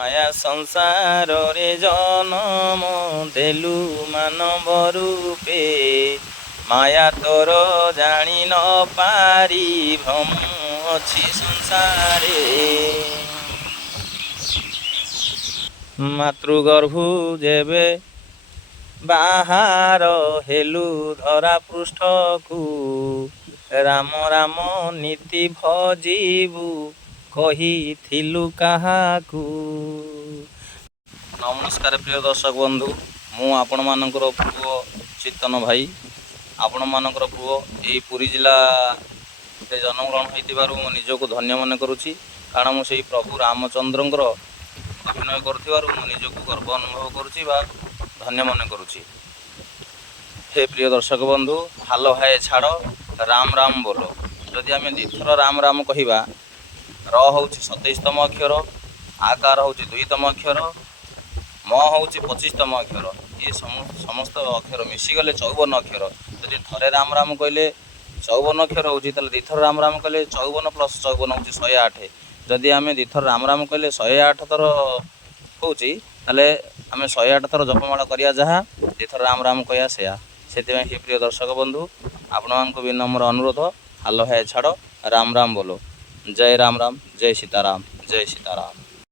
ମାୟା ସଂସାରରେ ଜନମ ଦେଲୁ ମାନବ ରୂପେ, ମାୟା ତୋର ଜାଣି ନ ପାରି ଭ୍ରମ ଅଛି ସଂସାରେ। ମାତୃଗର୍ଭୁ ଯେବେ ବାହାର ହେଲୁ ଧରା ପୃଷ୍ଠକୁ, ରାମ ରାମ ନୀତି ଭଜିବୁ କହିଥିଲୁ କାହାକୁ। ନମସ୍କାର ପ୍ରିୟ ଦର୍ଶକ ବନ୍ଧୁ, ମୁଁ ଆପଣମାନଙ୍କର ପୁଅ ଚିତ୍ତନ ଭାଇ, ଆପଣମାନଙ୍କର ପୁଅ ଏହି ପୁରୀ ଜିଲ୍ଲାରେ ଜନ୍ମଗ୍ରହଣ ହୋଇଥିବାରୁ ମୁଁ ନିଜକୁ ଧନ୍ୟ ମନେ କରୁଛି। କାରଣ ମୁଁ ସେହି ପ୍ରଭୁ ରାମଚନ୍ଦ୍ରଙ୍କର ଅଭିନୟ କରୁଥିବାରୁ ମୁଁ ନିଜକୁ ଗର୍ବ ଅନୁଭବ କରୁଛି ବା ଧନ୍ୟ ମନେ କରୁଛି। ହେ ପ୍ରିୟ ଦର୍ଶକ ବନ୍ଧୁ, ହାଲୋ ହାଏ ଛାଡ଼, ରାମ ରାମ ବୋଲ। ଯଦି ଆମେ ଦ୍ୱିଥର ରାମ ରାମ କହିବା, ର ହେଉଛି 27ତମ ଅକ୍ଷର, ଆକାର ହେଉଛି 2ତମ ଅକ୍ଷର, ମ ହେଉଛି 25ତମ ଅକ୍ଷର। ଇଏ ସମସ୍ତ ଅକ୍ଷର ମିଶିଗଲେ 54 ଅକ୍ଷର। ଯଦି ଥରେ ରାମ ରାମ କହିଲେ 54 ଅକ୍ଷର ହେଉଛି, ତାହେଲେ ଦ୍ୱିଥର ରାମ ରାମ କହିଲେ 54 + 54 ହେଉଛି 108। ଯଦି ଆମେ ଦ୍ୱିଥର ରାମ ରାମ କହିଲେ 108 ଥର ହେଉଛି, ତାହେଲେ ଆମେ 108 ଥର ଜପମାଳ କରିବା, ଯାହା ଦ୍ୱିଥର ରାମ ରାମ କହିବା ସେୟା। ସେଥିପାଇଁ ହିଁ ପ୍ରିୟ ଦର୍ଶକ ବନ୍ଧୁ, ଆପଣମାନଙ୍କୁ ବିନମ୍ର ଅନୁରୋଧ, ହାଲୋ ହାଏ ଛାଡ଼, ରାମ ରାମ ବୋଲୋ। ଜୟ ରାମ ରାମ, ଜୟ ସୀତାରାମ, ଜୟ ସୀତାରାମ।